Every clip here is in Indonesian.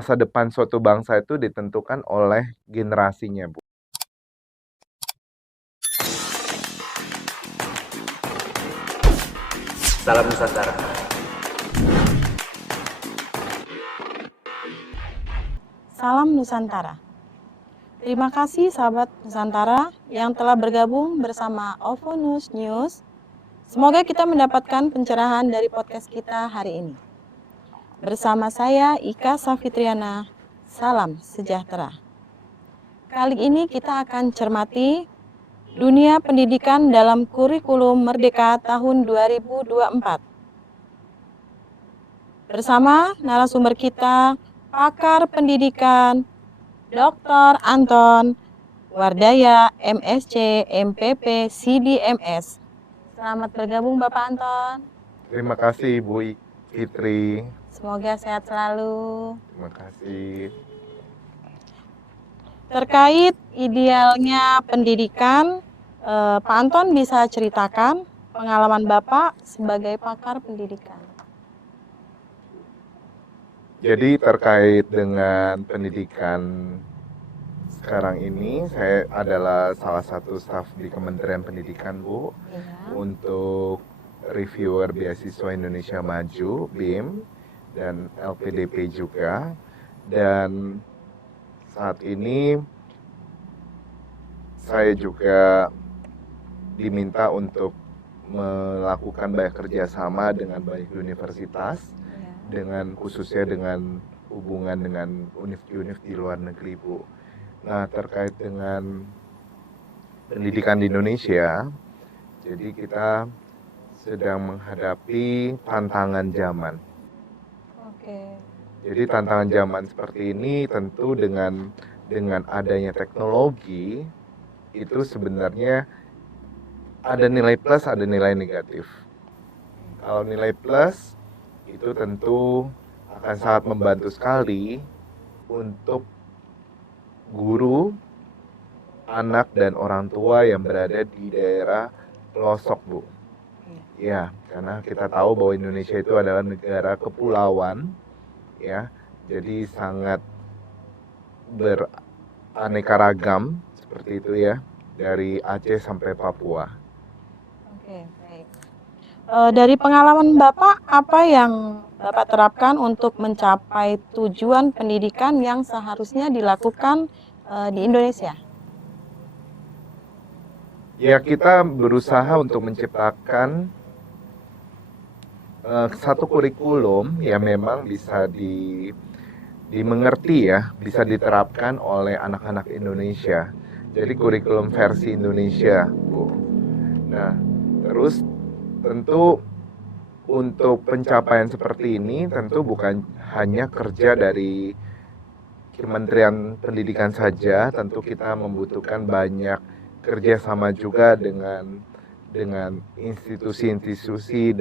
Masa depan suatu bangsa itu ditentukan oleh generasinya, Bu. Salam Nusantara. Salam Nusantara. Terima kasih sahabat Nusantara yang telah bergabung bersama OVO News. Semoga kita mendapatkan pencerahan dari podcast kita hari ini. Bersama saya Ika Safitriana, salam sejahtera. Kali ini kita akan cermati dunia pendidikan dalam kurikulum Merdeka tahun 2024. Bersama narasumber kita, pakar pendidikan, Dr. Anton Wardaya, MSc, MPP, CDMS. Selamat bergabung Bapak Anton. Terima kasih Bu Fitri. Semoga sehat selalu. Terima kasih. Terkait idealnya pendidikan, Pak Anton bisa ceritakan pengalaman Bapak sebagai pakar pendidikan. Jadi terkait dengan pendidikan sekarang ini, saya adalah salah satu staf di Kementerian Pendidikan, Bu, untuk reviewer beasiswa Indonesia Maju, BIM, dan LPDP juga. Dan saat ini saya juga diminta untuk melakukan banyak kerjasama dengan banyak universitas, dengan khususnya dengan hubungan dengan univ-univ di luar negeri, Bu. Nah, terkait dengan pendidikan di Indonesia, jadi kita sedang menghadapi tantangan zaman. Jadi tantangan zaman seperti ini tentu dengan adanya teknologi itu sebenarnya ada nilai plus, ada nilai negatif. Kalau nilai plus itu tentu akan sangat membantu sekali untuk guru, anak dan orang tua yang berada di daerah pelosok, Bu. Ya, karena kita tahu bahwa Indonesia itu adalah negara kepulauan, ya, jadi sangat beraneka ragam seperti itu ya, dari Aceh sampai Papua. Oke, baik. Dari pengalaman Bapak, apa yang Bapak terapkan untuk mencapai tujuan pendidikan yang seharusnya dilakukan di Indonesia? Ya, kita berusaha untuk menciptakan satu kurikulum yang memang bisa dimengerti ya, bisa diterapkan oleh anak-anak Indonesia. Jadi kurikulum versi Indonesia, Bu. Nah, terus tentu untuk pencapaian seperti ini tentu bukan hanya kerja dari Kementerian Pendidikan saja, tentu kita membutuhkan banyak kerjasama juga dengan institusi-institusi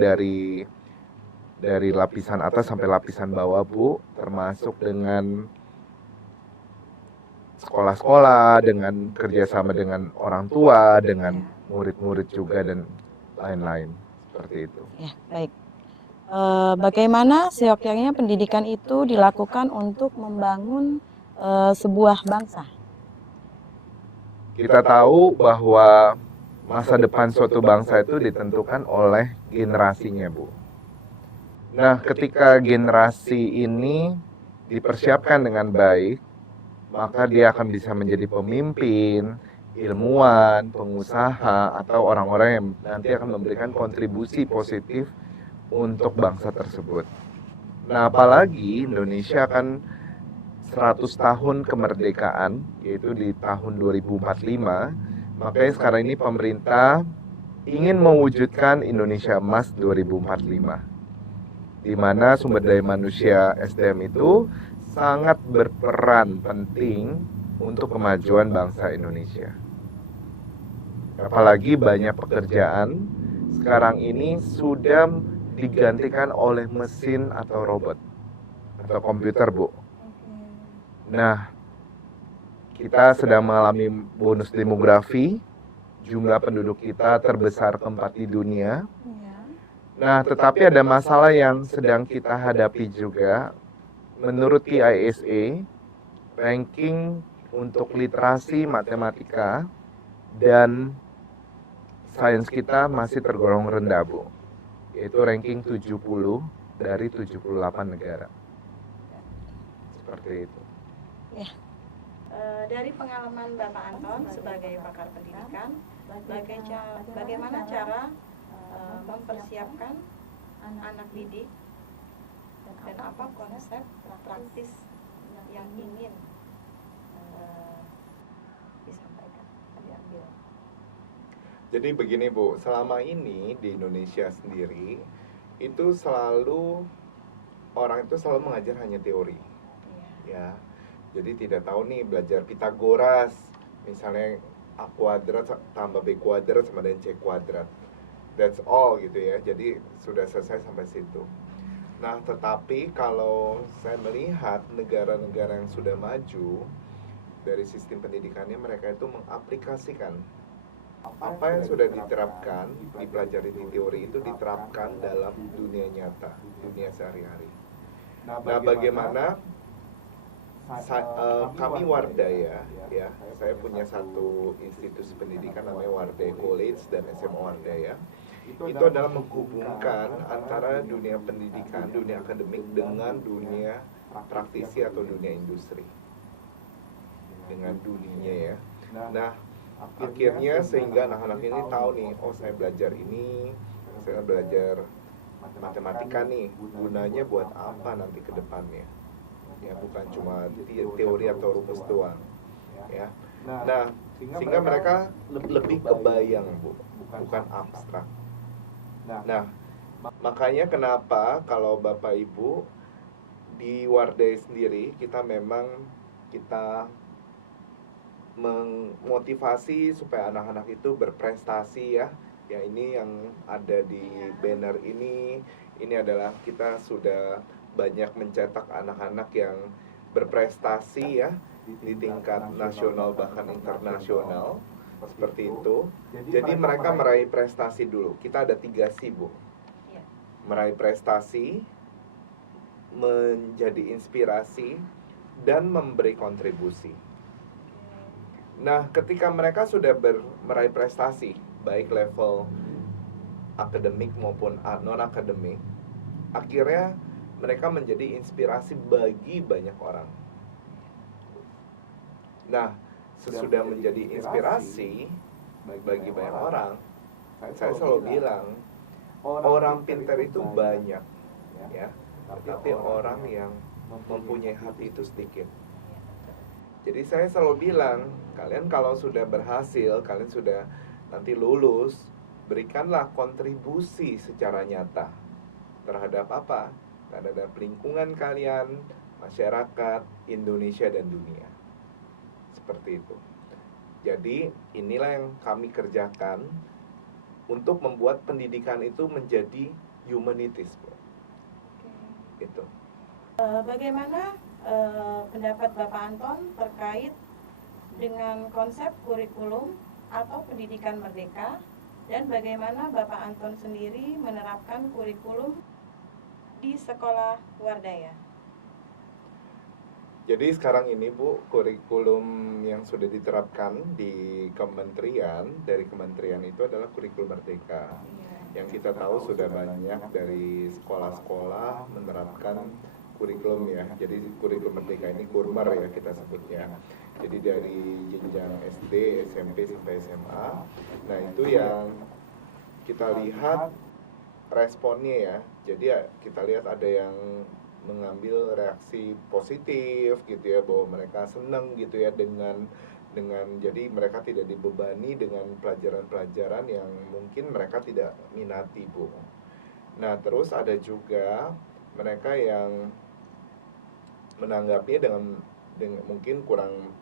dari lapisan atas sampai lapisan bawah, Bu, termasuk dengan sekolah-sekolah, dengan kerjasama dengan orang tua, dengan murid-murid juga dan lain-lain seperti itu. Ya, baik. Bagaimana seyogyanya pendidikan itu dilakukan untuk membangun sebuah bangsa? Kita tahu bahwa masa depan suatu bangsa itu ditentukan oleh generasinya, Bu. Nah, ketika generasi ini dipersiapkan dengan baik, maka dia akan bisa menjadi pemimpin, ilmuwan, pengusaha, atau orang-orang yang nanti akan memberikan kontribusi positif untuk bangsa tersebut. Nah, apalagi Indonesia akan 100 tahun kemerdekaan, yaitu di tahun 2045, makanya sekarang ini pemerintah ingin mewujudkan Indonesia Emas 2045. Di mana sumber daya manusia SDM itu sangat berperan penting untuk kemajuan bangsa Indonesia. Apalagi banyak pekerjaan sekarang ini sudah digantikan oleh mesin atau robot atau komputer, Bu. Nah, kita sedang mengalami bonus demografi, jumlah penduduk kita terbesar keempat di dunia. Nah, tetapi ada masalah yang sedang kita hadapi juga, menurut KISA, ranking untuk literasi matematika dan sains kita masih tergolong rendah, Bu. Yaitu ranking 70 dari 78 negara. Seperti itu. Ya. Dari pengalaman Bapak Anton sebagai pakar pendidikan, bagaimana cara mempersiapkan anak didik dan apa konsep praktis yang ingin disampaikan, diambil? Jadi begini Bu, selama ini di Indonesia sendiri itu selalu orang itu selalu mengajar hanya teori, ya. Jadi tidak tahu nih belajar Pitagoras, misalnya A kuadrat tambah B kuadrat sama dengan C kuadrat. That's all gitu ya. Jadi sudah selesai sampai situ. Nah, tetapi kalau saya melihat negara-negara yang sudah maju dari sistem pendidikannya, mereka itu mengaplikasikan apa yang sudah diterapkan, dipelajari di teori itu diterapkan dalam dunia nyata, dunia sehari-hari. Nah, bagaimana kami Wardaya, ya, saya punya satu institusi pendidikan namanya Wardaya College dan SMA Wardaya. Itu adalah menghubungkan antara dunia pendidikan, dunia akademik dengan dunia praktisi atau dunia industri, dengan dunia ya. Nah, akhirnya sehingga anak-anak ini tahu nih, oh saya belajar ini, saya belajar matematika nih, gunanya buat apa nanti ke depannya. Ya, bukan cuma teori atau rumus doang, ya. Nah, sehingga mereka lebih kebayang, Bu, bukan abstrak. Nah, makanya kenapa kalau Bapak Ibu di Wardaya sendiri kita memotivasi supaya anak-anak itu berprestasi ya. Ya, ini yang ada di banner ini adalah kita sudah banyak mencetak anak-anak yang berprestasi ya di tingkat nasional bahkan internasional seperti itu. Jadi mereka meraih prestasi dulu. Kita ada 3C, Bu. Meraih prestasi, menjadi inspirasi, dan memberi kontribusi. Nah, ketika mereka sudah meraih prestasi, baik level akademik maupun non-akademik, akhirnya mereka menjadi inspirasi bagi banyak orang. Nah, sesudah menjadi inspirasi bagi banyak orang, saya selalu bilang, orang pintar itu banyak, ya, tetapi orang yang mempunyai hati itu sedikit. Jadi saya selalu bilang, kalian kalau sudah berhasil, kalian sudah nanti lulus, berikanlah kontribusi secara nyata terhadap apa? Terhadap lingkungan kalian, masyarakat, Indonesia, dan dunia. Seperti itu. Jadi inilah yang kami kerjakan untuk membuat pendidikan itu menjadi humanities, Bu. Itu. Bagaimana pendapat Bapak Anton terkait dengan konsep kurikulum atau pendidikan merdeka, dan bagaimana Bapak Anton sendiri menerapkan kurikulum di sekolah Wardaya? Jadi sekarang ini, Bu, kurikulum yang sudah diterapkan di kementerian, dari kementerian itu adalah kurikulum merdeka. Yang kita tahu sudah banyak dari sekolah-sekolah menerapkan kurikulum ya. Jadi kurikulum merdeka ini kurmer ya kita sebutnya. Jadi dari jenjang SD, SMP sampai SMA. Nah, itu yang kita lihat responnya ya. Jadi ya, kita lihat ada yang mengambil reaksi positif gitu ya, bahwa mereka senang gitu ya dengan jadi mereka tidak dibebani dengan pelajaran-pelajaran yang mungkin mereka tidak minati, Bu. Nah, terus ada juga mereka yang menanggapinya dengan mungkin kurang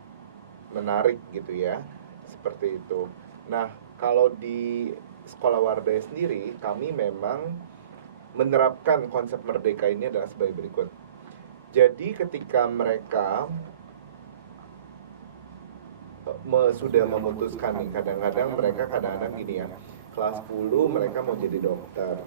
menarik gitu ya, seperti itu. Nah, kalau di sekolah Wardaya sendiri, kami memang menerapkan konsep merdeka ini adalah sebagai berikut. Jadi ketika mereka sudah memutuskan nih, kadang-kadang mereka gini ya, kelas 10 mereka mau jadi dokter,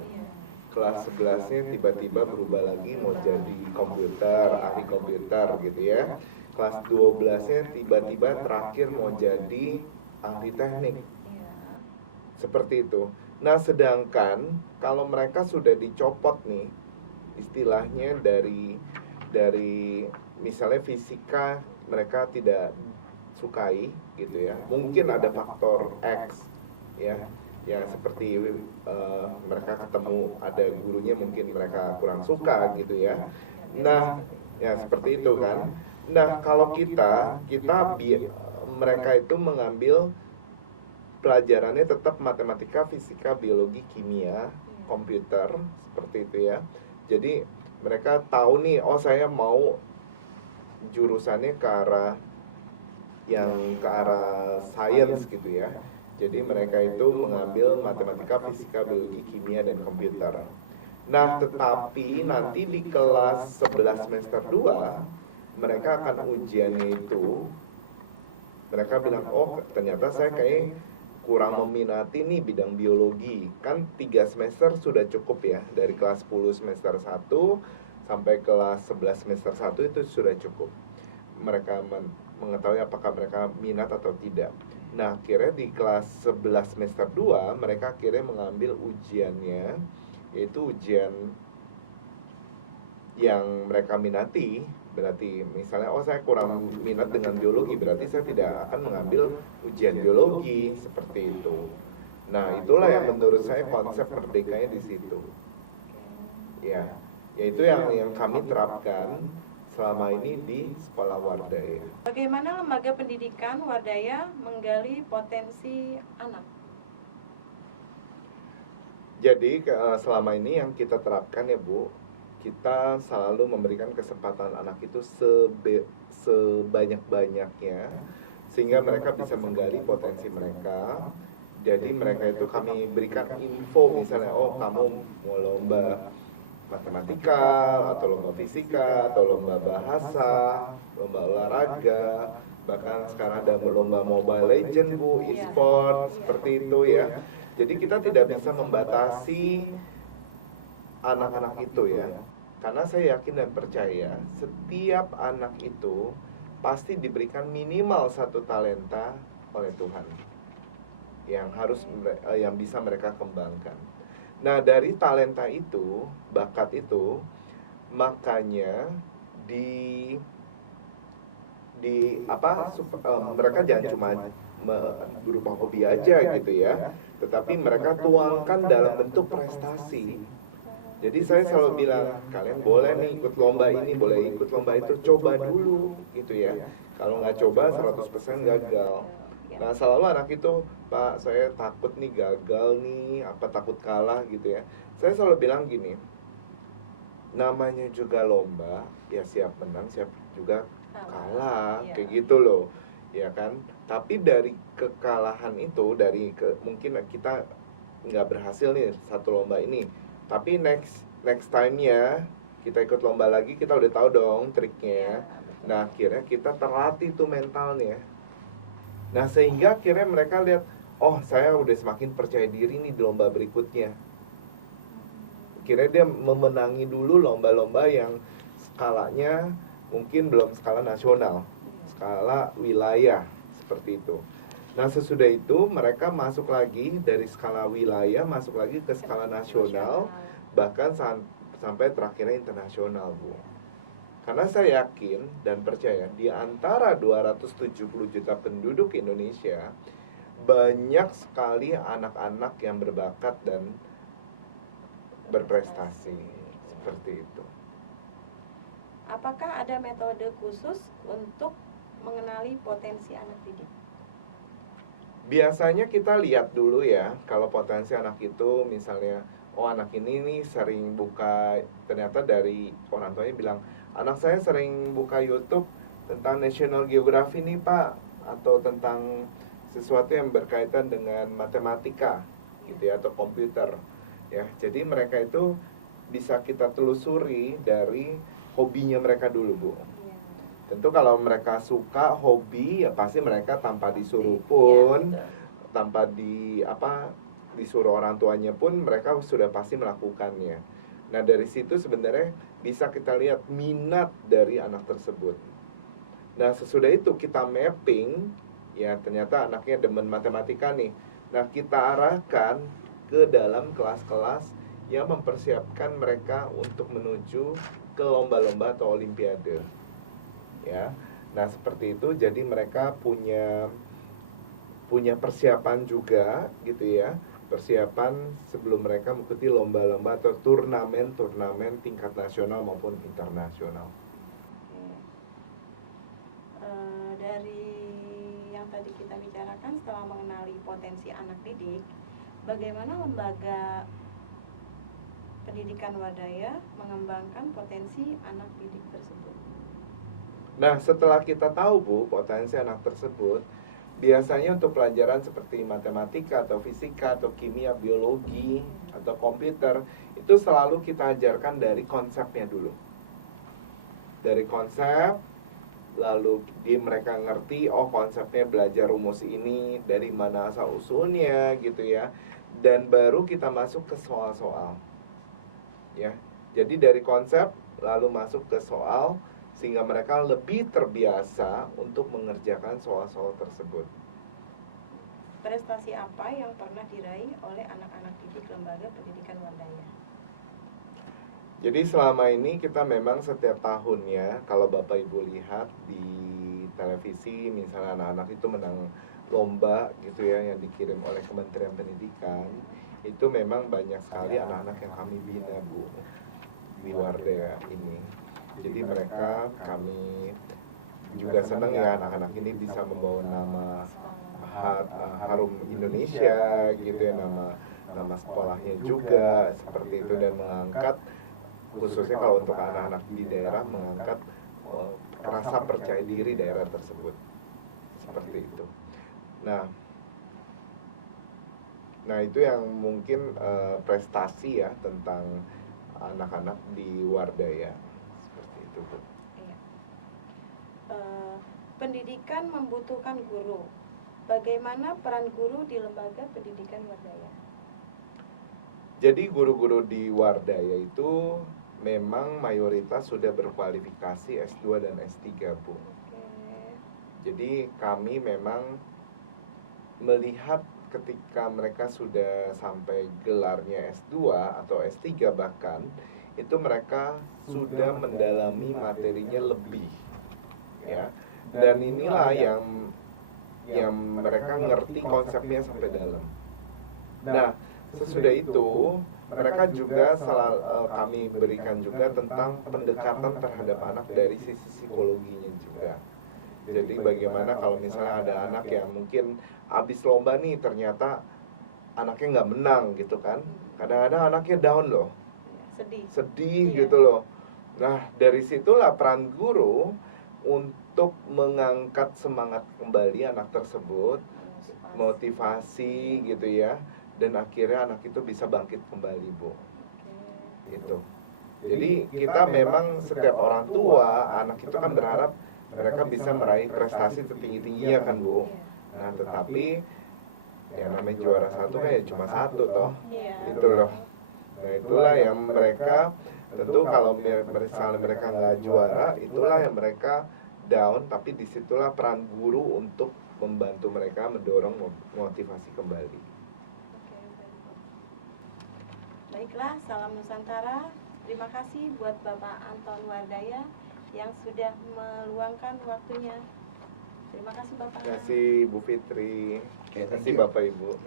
kelas 11-nya tiba-tiba berubah lagi mau jadi komputer, ahli komputer gitu ya. Kelas 12-nya tiba-tiba terakhir mau jadi ahli teknik. Seperti itu. Nah, sedangkan kalau mereka sudah dicopot nih, istilahnya dari misalnya fisika mereka tidak sukai gitu ya. Mungkin ada faktor X ya, yang seperti mereka ketemu ada gurunya mungkin mereka kurang suka gitu ya. Nah, ya seperti itu kan. Nah, kalau mereka itu mengambil pelajarannya tetap matematika, fisika, biologi, kimia, komputer, seperti itu ya. Jadi mereka tahu nih, oh saya mau jurusannya ke arah science gitu ya. Jadi mereka itu mengambil matematika, fisika, biologi, kimia, dan komputer. Nah, tetapi nanti di kelas 11 semester 2 mereka akan ujiannya itu, mereka bilang, oh ternyata saya kayak kurang meminati nih bidang biologi. Kan 3 semester sudah cukup ya, dari kelas 10 semester 1 sampai kelas 11 semester 1 itu sudah cukup. Mereka mengetahui apakah mereka minat atau tidak. Nah, akhirnya di kelas 11 semester 2 mereka akhirnya mengambil ujiannya, yaitu ujian yang mereka minati. Berarti misalnya, oh saya kurang minat dengan biologi, berarti saya tidak akan mengambil ujian biologi, seperti itu. Nah, itulah yang menurut saya konsep merdekanya di situ. Ya, yaitu yang kami terapkan selama ini di sekolah Wardaya. Bagaimana lembaga pendidikan Wardaya menggali potensi anak? Jadi selama ini yang kita terapkan ya Bu, kita selalu memberikan kesempatan anak itu sebanyak-banyaknya sehingga mereka bisa menggali potensi mereka. Jadi mereka itu kami berikan info, misalnya oh kamu mau lomba matematika atau lomba fisika atau lomba bahasa, lomba olahraga, bahkan sekarang ada lomba Mobile Legend Bu, e-sport, seperti itu ya. Jadi kita tidak bisa membatasi anak-anak itu ya, karena saya yakin dan percaya setiap anak itu pasti diberikan minimal satu talenta oleh Tuhan yang bisa mereka kembangkan. Nah, dari talenta itu, bakat itu, makanya mereka jangan cuma berupa hobi aja gitu ya, tetapi mereka tuangkan dalam bentuk prestasi. Jadi saya selalu bilang, kalian boleh nih ikut lomba ini, boleh ikut lomba itu, coba dulu gitu ya. Kalau nggak coba 100% gagal. Nah, selalu anak itu, Pak, saya takut nih gagal nih, takut kalah gitu ya. Saya selalu bilang gini, namanya juga lomba, ya siap menang, siap juga kalah, kayak gitu loh, ya kan. Tapi dari kekalahan itu, mungkin kita nggak berhasil nih satu lomba ini, tapi next time-nya kita ikut lomba lagi, kita udah tahu dong triknya. Nah, akhirnya kita terlatih tuh mentalnya. Nah, sehingga akhirnya mereka lihat, oh saya udah semakin percaya diri nih di lomba berikutnya. Akhirnya dia memenangi dulu lomba-lomba yang skalanya mungkin belum skala nasional, skala wilayah, seperti itu. Nah, sesudah itu mereka masuk lagi dari skala wilayah, masuk lagi ke skala nasional, bahkan sampai terakhirnya internasional, Bu. Karena saya yakin dan percaya di antara 270 juta penduduk Indonesia, banyak sekali anak-anak yang berbakat dan berprestasi, seperti itu. Apakah ada metode khusus untuk mengenali potensi anak didik? Biasanya kita lihat dulu ya, kalau potensi anak itu misalnya, oh anak ini nih sering buka, ternyata dari orang tuanya bilang, anak saya sering buka YouTube tentang National Geography nih Pak, atau tentang sesuatu yang berkaitan dengan matematika gitu ya, atau komputer ya. Jadi mereka itu bisa kita telusuri dari hobinya mereka dulu, Bu. Tentu kalau mereka suka hobi, ya pasti mereka tanpa disuruh pun, tanpa disuruh orang tuanya pun mereka sudah pasti melakukannya. Nah, dari situ sebenarnya bisa kita lihat minat dari anak tersebut. Nah, sesudah itu kita mapping, ya ternyata anaknya demen matematika nih. Nah, kita arahkan ke dalam kelas-kelas yang mempersiapkan mereka untuk menuju ke lomba-lomba atau olimpiade. Ya. Nah, seperti itu, jadi mereka punya persiapan juga gitu ya, persiapan sebelum mereka mengikuti lomba-lomba atau turnamen tingkat nasional maupun internasional. Dari yang tadi kita bicarakan, setelah mengenali potensi anak didik, bagaimana lembaga pendidikan Wadaya mengembangkan potensi anak didik tersebut? Nah, setelah kita tahu Bu potensi anak tersebut, biasanya untuk pelajaran seperti matematika atau fisika atau kimia, biologi atau komputer, itu selalu kita ajarkan dari konsepnya dulu. Dari konsep, lalu mereka ngerti, oh konsepnya belajar rumus ini, dari mana asal usulnya gitu ya. Dan baru kita masuk ke soal-soal. Ya. Jadi dari konsep lalu masuk ke soal, sehingga mereka lebih terbiasa untuk mengerjakan soal-soal tersebut. Prestasi apa yang pernah diraih oleh anak-anak didik lembaga pendidikan Wadaya? Jadi selama ini kita memang setiap tahunnya, kalau Bapak Ibu lihat di televisi, misalnya anak-anak itu menang lomba gitu ya, yang dikirim oleh Kementerian Pendidikan, itu memang banyak sekali anak-anak yang kami bina Bu di Wardaya ini. Jadi mereka, kami juga senang ya anak-anak ini bisa membawa nama harum Indonesia gitu ya, nama sekolahnya juga seperti itu, dan mengangkat khususnya kalau untuk anak-anak di daerah, mengangkat rasa percaya diri daerah tersebut seperti itu. Nah itu yang mungkin prestasi ya tentang anak-anak di Wardaya seperti itu Bu. Iya. Pendidikan membutuhkan guru. Bagaimana peran guru di lembaga pendidikan Wadaya? Jadi guru-guru di Wardaya itu memang mayoritas sudah berkualifikasi S2 dan S3 Bu. Jadi kami memang melihat ketika mereka sudah sampai gelarnya S2 atau S3 bahkan, itu mereka sudah mendalami materinya lebih ya. Dan inilah yang mereka ngerti konsepnya sampai dalam. Nah, sesudah itu mereka juga kami berikan juga tentang pendekatan terhadap anak dari sisi psikologinya juga. Jadi bagaimana kalau misalnya ada anak yang mungkin habis lomba nih, ternyata anaknya nggak menang gitu kan. Kadang-kadang anaknya down loh, sedih gitu loh. Nah dari situlah peran guru untuk mengangkat semangat kembali anak tersebut, motivasi gitu ya. Dan akhirnya anak itu bisa bangkit kembali Bu. Gitu. Jadi kita memang setiap orang tua, anak itu kan berharap mereka bisa meraih prestasi tertinggi-tingginya kan Bu. Nah tetapi yang namanya juara satu kan ya cuma satu toh, itu loh. Nah itulah yang mereka, tentu kalau misalnya mereka nggak juara, itulah yang mereka down. Tapi disitulah peran guru untuk membantu mereka, mendorong motivasi kembali. Baiklah, salam Nusantara. Terima kasih buat Bapak Anton Wardaya yang sudah meluangkan waktunya. Terima kasih Bapak. Terima kasih Bu Fitri. Terima kasih Bapak Ibu.